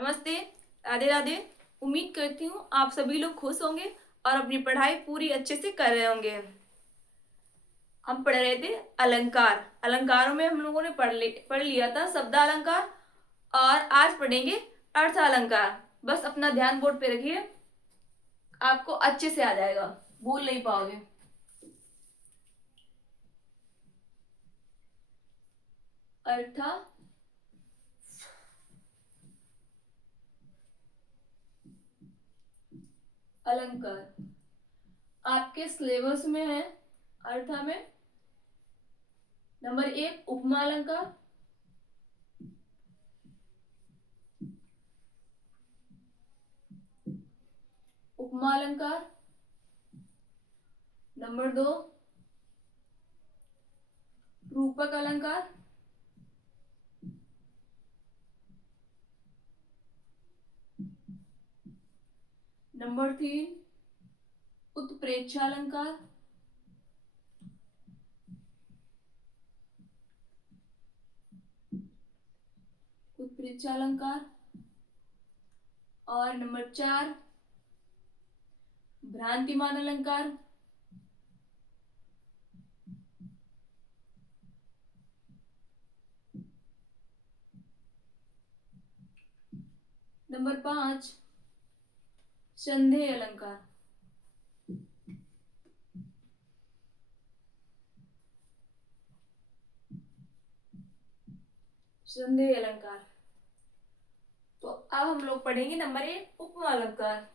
नमस्ते। राधे राधे। उम्मीद करती हूँ आप सभी लोग खुश होंगे और अपनी पढ़ाई पूरी अच्छे से कर रहे होंगे। हम पढ़ रहे थे अलंकार। अलंकारों में हम लोगों ने पढ़ लिया था शब्दालंकार और आज पढ़ेंगे अर्थ अलंकार। बस अपना ध्यान बोर्ड पे रखिए, आपको अच्छे से आ जाएगा, भूल नहीं पाओगे। अर्थ अलंकार आपके सिलेबस में है। अर्थ में नंबर 1 उपमा अलंकार, उपमा अलंकार। नंबर 2 रूपक अलंकार। नंबर 3 उत्प्रेक्षा अलंकार। उत्प्रेक्षा अलंकार। और नंबर 4 भ्रांतिमान अलंकार। नंबर 5 संदेह अलंकार। संदेह अलंकार। तो अब हम लोग पढ़ेंगे नंबर 1 उपमा अलंकार।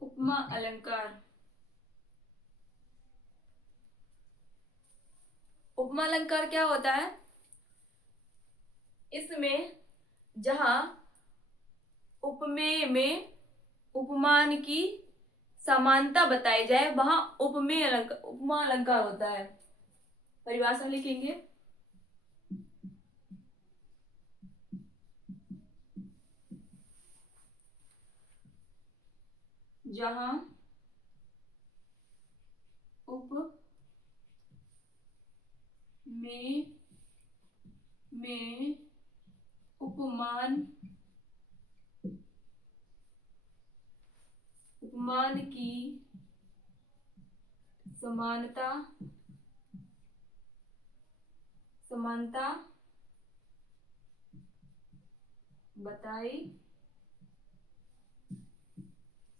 उपमा अलंकार। उपमा अलंकार क्या होता है? इसमें जहां उपमेय में उपमान की समानता बताई जाए वहां उपमा अलंकार होता है। परिभाषा लिखेंगे। जहां उप में उपमान की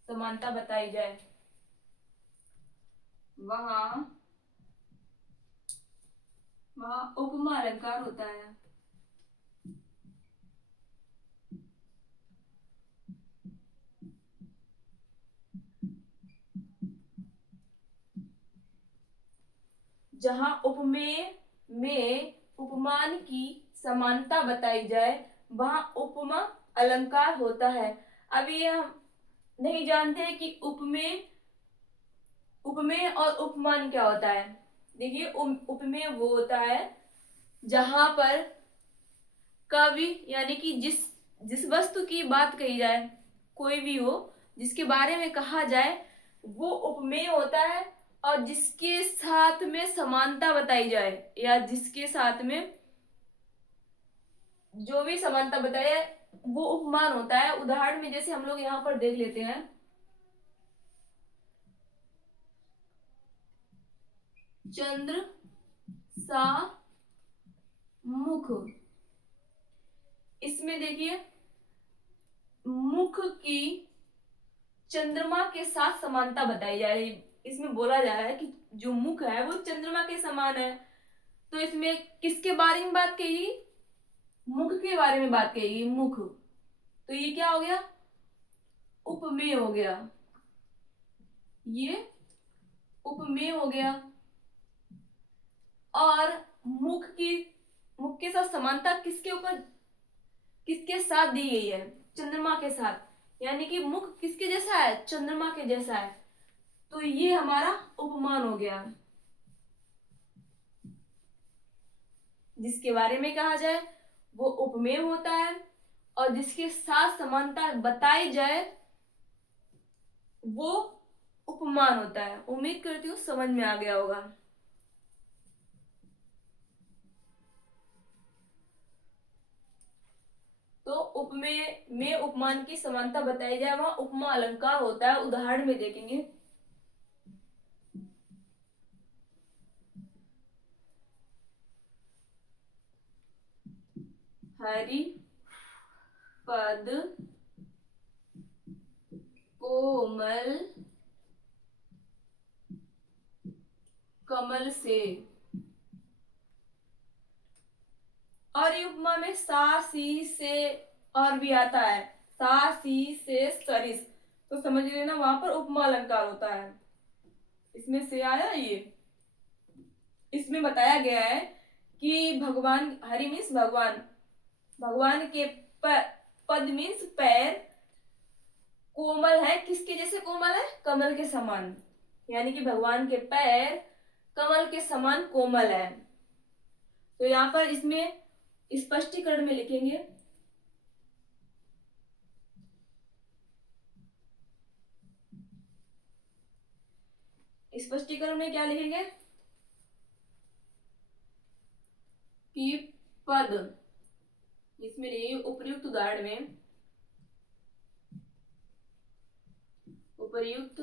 समानता बताई जाए वहां उपमा अलंकार होता है। जहां उपमेय में उपमान की समानता बताई जाए वहां उपमा अलंकार होता है। अब ये हम नहीं जानते हैं कि उपमेय और उपमान क्या होता है। देखिए, उपमेय वो होता है जहां पर कवि यानी कि जिस वस्तु की बात कही जाए, कोई भी हो जिसके बारे में कहा जाए वो उपमेय होता है, और जिसके साथ में समानता बताई जाए या जिसके साथ में जो भी समानता बताई जाए वो उपमान होता है। उदाहरण में जैसे हम लोग यहाँ पर देख लेते हैं, चंद्र सा मुख। इसमें देखिए मुख की चंद्रमा के साथ समानता बताई जा रही है। इसमें बोला जा रहा है कि जो मुख है वो चंद्रमा के समान है। तो इसमें किसके बारे में बात कही? मुख के बारे में बात कही, मुख। तो ये क्या हो गया? उपमेय हो गया। ये उपमेय हो गया। और मुख के साथ समानता किसके साथ दी गई है? चंद्रमा के साथ। यानी कि मुख किसके जैसा है? चंद्रमा के जैसा है। तो ये हमारा उपमान हो गया। जिसके बारे में कहा जाए वो उपमेय होता है, और जिसके साथ समानता बताई जाए वो उपमान होता है। उम्मीद करती हूँ समझ में आ गया होगा। तो उपमेय में उपमान की समानता बताई जाए, वहां उपमा अलंकार होता है। उदाहरण में देखेंगे, हरि पद कोमल कमल से। और ये उपमा में सा सी से और भी आता है, सा सी से सरिस, तो समझ लेना वहां पर उपमा अलंकार होता है। इसमें से आया ये। इसमें बताया गया है कि भगवान, हरि मीन्स भगवान, भगवान के पद मीन्स पैर, कोमल है, किसके जैसे कोमल है? कमल के समान, यानी कि भगवान के पैर कमल के समान कोमल है। तो यहाँ पर इसमें स्पष्टीकरण में लिखेंगे, स्पष्टीकरण में क्या लिखेंगे कि पद, इसमें लिखेंगे उपर्युक्त उदाहरण में, उपर्युक्त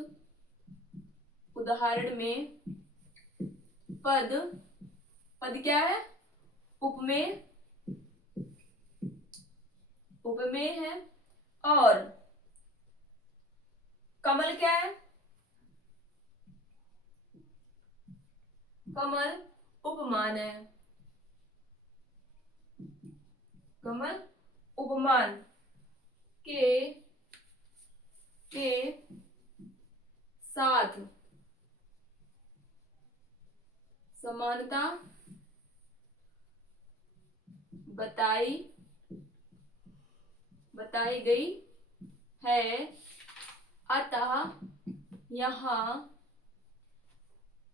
उदाहरण में पद, पद क्या है? उपमेय, उपमेय है। और कमल क्या है? कमल उपमान है। कमल उपमान के साथ समानता बताई गई है, अतः यहाँ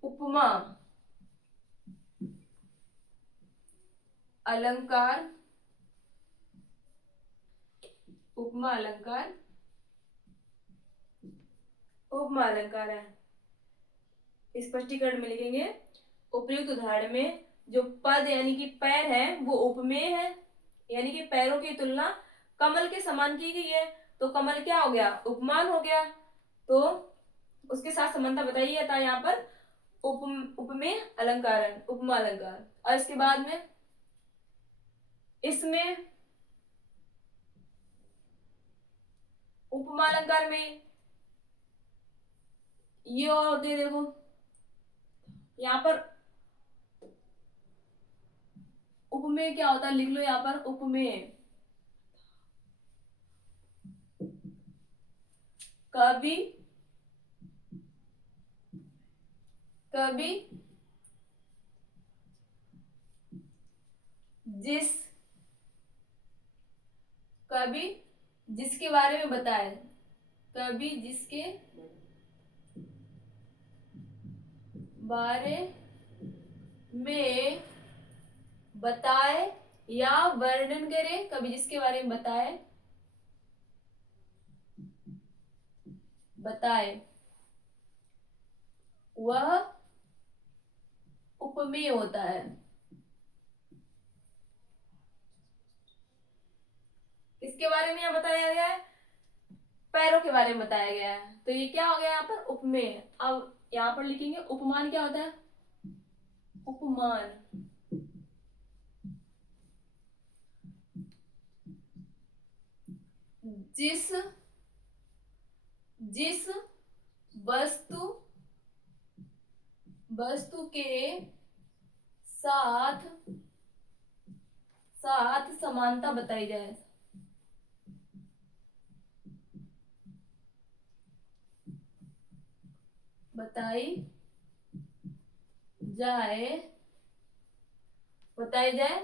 उपमा अलंकार, उपमा अलंकार, उपमा अलंकार है। स्पष्टीकरण में लिखेंगे, उपयुक्त उदाहरण में जो पद यानी कि पैर है वो उपमेय है, यानी कि पैरों की तुलना कमल के समान की गई है, तो कमल क्या हो गया? उपमान हो गया। तो उसके साथ समानता बताइए था यहाँ पर उपमेय अलंकार है, उपमा अलंकार। और इसके बाद में इसमें उपमा अलंकार में ये और होते हैं, देखो यहाँ पर उपमेय क्या होता है, लिख लो यहाँ पर उपमेय, कभी कभी कभी जिसके बारे में बताए, कभी जिसके बारे में बताए या वर्णन करे, कभी जिसके बारे में बताए वह उपमेय होता है। इसके बारे में यहाँ बताया गया है, पैरों के बारे में बताया गया है, तो ये क्या हो गया यहाँ पर? उपमेय। अब यहाँ पर लिखेंगे उपमान क्या होता है? उपमान जिस वस्तु के साथ समानता बताई जाए, बताई जाए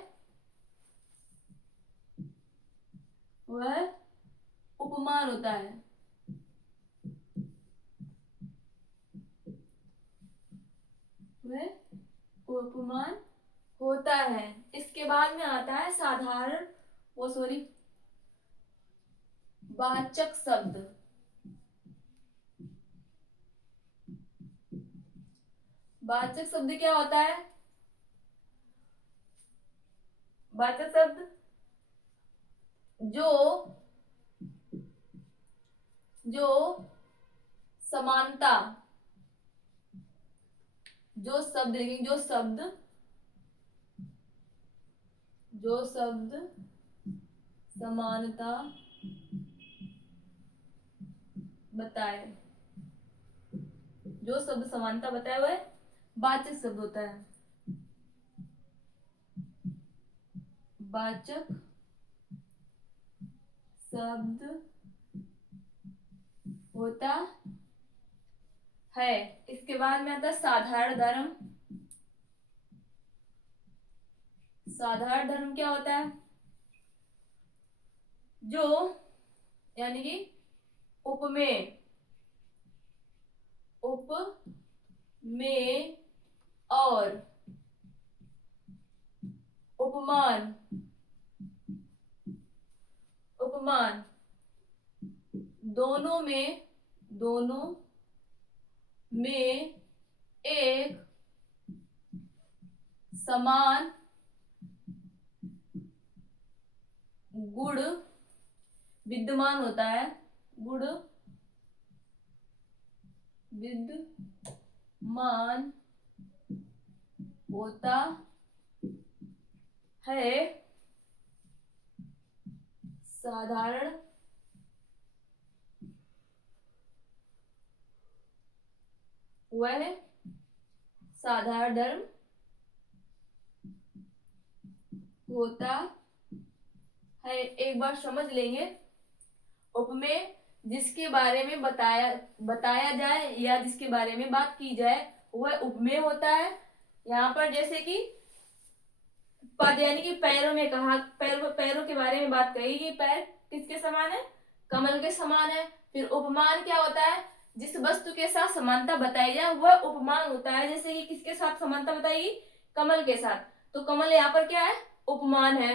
वह उपमान होता है। वह उपमान होता है। इसके बाद में आता है साधारण, वाचक शब्द। वाचक शब्द क्या होता है? वाचक शब्द जो जो समानता, जो शब्द लिखेंगे, जो शब्द समानता बताए, जो शब्द समानता बताए हुए वाचक शब्द होता है। वाचक शब्द होता है। इसके बाद में आता है साधारण धर्म। साधारण धर्म क्या होता है? जो यानी कि उपमेय, उपमेय और उपमान, उपमान दोनों में एक समान गुण विद्यमान होता है। गुण विद्यमान होता है। साधारण वह साधारण धर्म होता है। एक बार समझ लेंगे, उपमेय जिसके बारे में बताया जाए या जिसके बारे में बात की जाए वह उपमेय होता है। यहाँ पर जैसे कि पद यानी कि पैरों में कहा, पैरों के बारे में बात कही कि पैर किसके समान है? कमल के समान है। फिर उपमान क्या होता है? जिस वस्तु के साथ समानता बताई जाए वह उपमान होता है। जैसे कि किसके साथ समानता बताएगी? कमल के साथ, तो कमल यहाँ पर क्या है? उपमान है।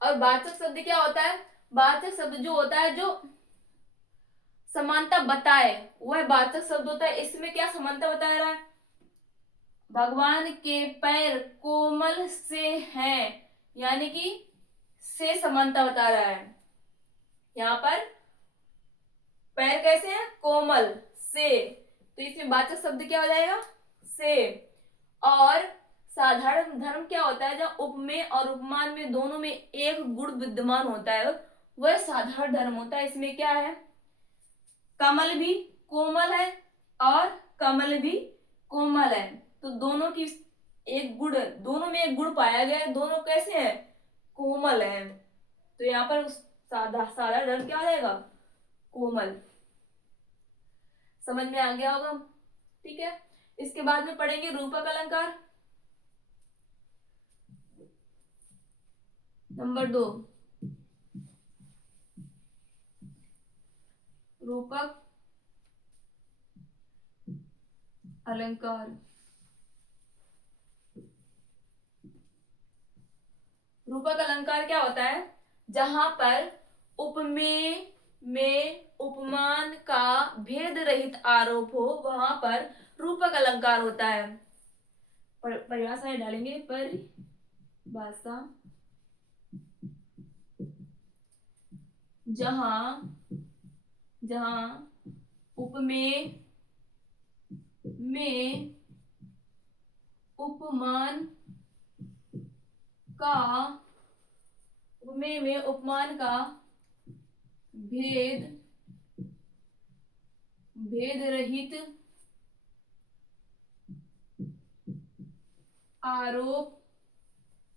और वाचक शब्द क्या होता है? वाचक शब्द जो होता है जो समानता बताए वह वाचक शब्द होता है। इसमें क्या समानता बता रहा है? भगवान के पैर कोमल से हैं, यानी कि से समानता बता रहा है। यहाँ पर पैर कैसे हैं? कोमल से, तो इसमें वाचक शब्द क्या हो जाएगा? से। और साधारण धर्म क्या होता है? जब उपमेय और उपमान में दोनों में एक गुण विद्यमान होता है वह साधारण धर्म होता है। इसमें क्या है? कमल भी कोमल है और कमल भी कोमल है, तो दोनों की एक गुण, दोनों में एक गुण पाया गया है। दोनों कैसे हैं? कोमल है। तो यहाँ पर साधारण धर्म क्या हो जाएगा? कोमल। समझ में आ गया होगा? ठीक है। इसके बाद में पढ़ेंगे रूपक अलंकार नंबर 2। रूपक अलंकार। रूपक अलंकार क्या होता है? जहां पर उपमेय में उपमान का भेद रहित आरोप हो वहां पर रूपक अलंकार होता है। परिभाषा डालेंगे। परिभाषा जहां उपमेय में उपमान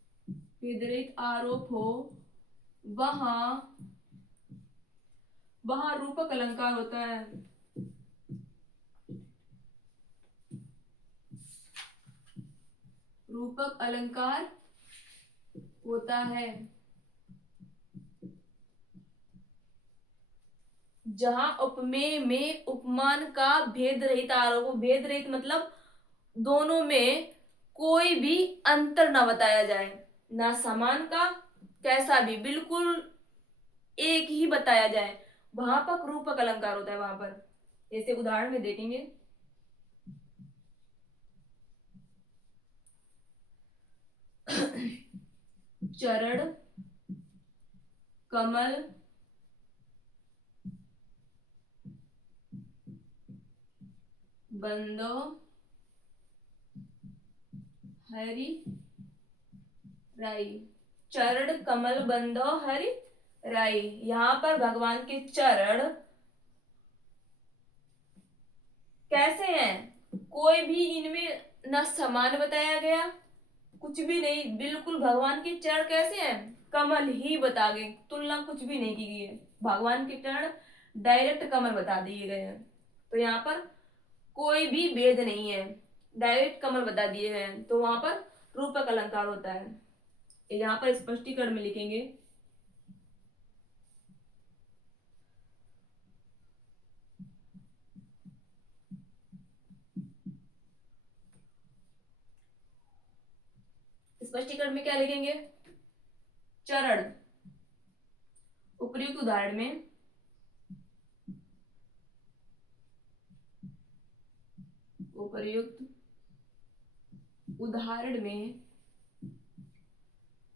का भेद रहित आरोप हो वहां रूपक अलंकार होता है। रूपक अलंकार होता है जहां उपमेय में उपमान का भेद रहित आरोप। भेद रहित मतलब दोनों में कोई भी अंतर ना बताया जाए, ना समान का कैसा भी, बिल्कुल एक ही बताया जाए, वहां पर रूपक अलंकार होता है। वहां पर जैसे उदाहरण में देखेंगे, चरण, कमल, बंदो, हरि, राई। चरण, कमल, बंदो, हरि, राई। यहाँ पर भगवान के चरण कैसे हैं? कोई भी इनमें न समान बताया गया, कुछ भी नहीं, बिल्कुल भगवान के चरण कैसे हैं? कमल ही बता गए, तुलना कुछ भी नहीं की गई है। भगवान के चरण डायरेक्ट कमल बता दिए गए हैं, तो यहाँ पर कोई भी भेद नहीं है, डायरेक्ट कमल बता दिए हैं, तो वहां पर रूपक अलंकार होता है। यहाँ पर स्पष्टीकरण में लिखेंगे, स्पष्टीकरण में क्या लिखेंगे? चरण उपर्युक्त उदाहरण में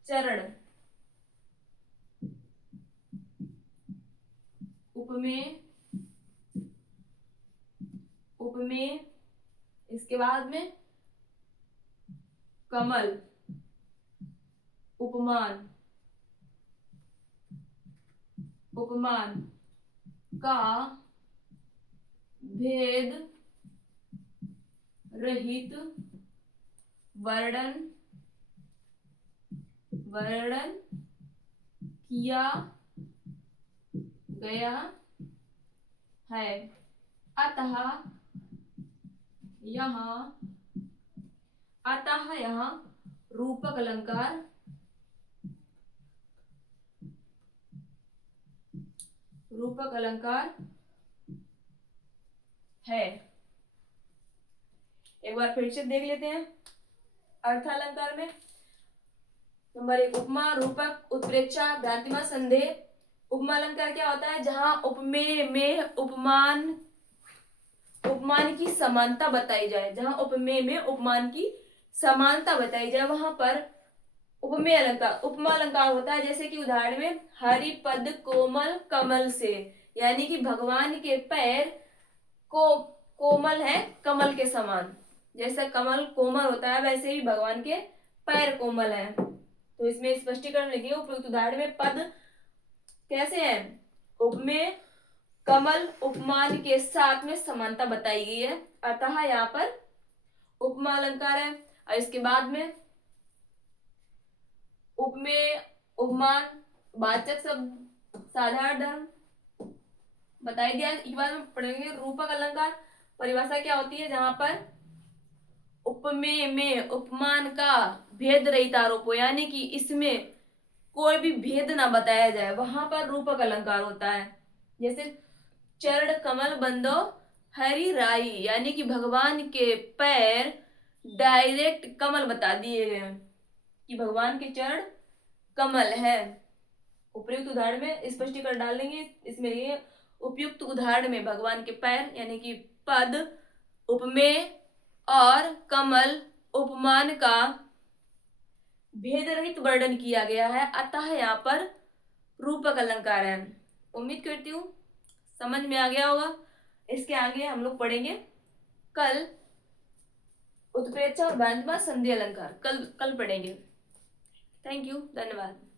चरण उपमेय, इसके बाद में कमल, उपमान का भेद रहित वर्णन किया गया है। अतः यहाँ रूपक अलंकार है। एक बार फिर से देख लेते हैं अर्थालंकार में। नंबर 1, उपमा, रूपक, उत्प्रेक्षा, भ्रांतिमा, संदेह। उपमा अलंकार क्या होता है? जहां उपमेय में उपमान की समानता बताई जाए, जहां उपमेय में उपमान की समानता बताई जाए, वहां पर उपमेय अलंकार, उपमा अलंकार होता है। जैसे कि उदाहरण में हरि पद कोमल कमल से, यानी कि भगवान के पैर कोमल है कमल के समान। जैसे कमल कोमल होता है, वैसे ही भगवान के पैर कोमल है। तो इसमें स्पष्टीकरण लिखिए, उपयुक्त उदाहरण में पद कैसे है? उपमेय, कमल, उपमान के साथ में समानता बताई गई है, अतः यहाँ पर उपमा अलंकार है। और इसके बाद में उपमेय, उपमान, वाचक शब्द, साधारण धर्म बताई दिया। एक बार में पढ़ेंगे रूपक अलंकार परिभाषा क्या होती है? जहां पर उपमेय में उपमान का भेद रहित आरोप हो, यानी कि इसमें कोई भी भेद ना बताया जाए, वहां पर रूपक अलंकार होता है। जैसे चरण, कमल, बंदो, हरि, राई, यानी कि भगवान के पैर डायरेक्ट कमल बता दिए गए हैं कि भगवान के चरण कमल है। उपयुक्त उदाहरण में स्पष्टीकरण डाल देंगे इसमें, ये उपयुक्त उदाहरण में भगवान के पैर यानी कि पद, उपमेय और कमल उपमान का भेद रहित वर्णन किया गया है, अतः यहाँ पर रूपक अलंकार है। उम्मीद करती हूँ समझ में आ गया होगा। इसके आगे हम लोग पढ़ेंगे कल उत्प्रेक्षा और भ्रांतिमा संधि अलंकार, कल पढ़ेंगे। थैंक यू, धन्यवाद।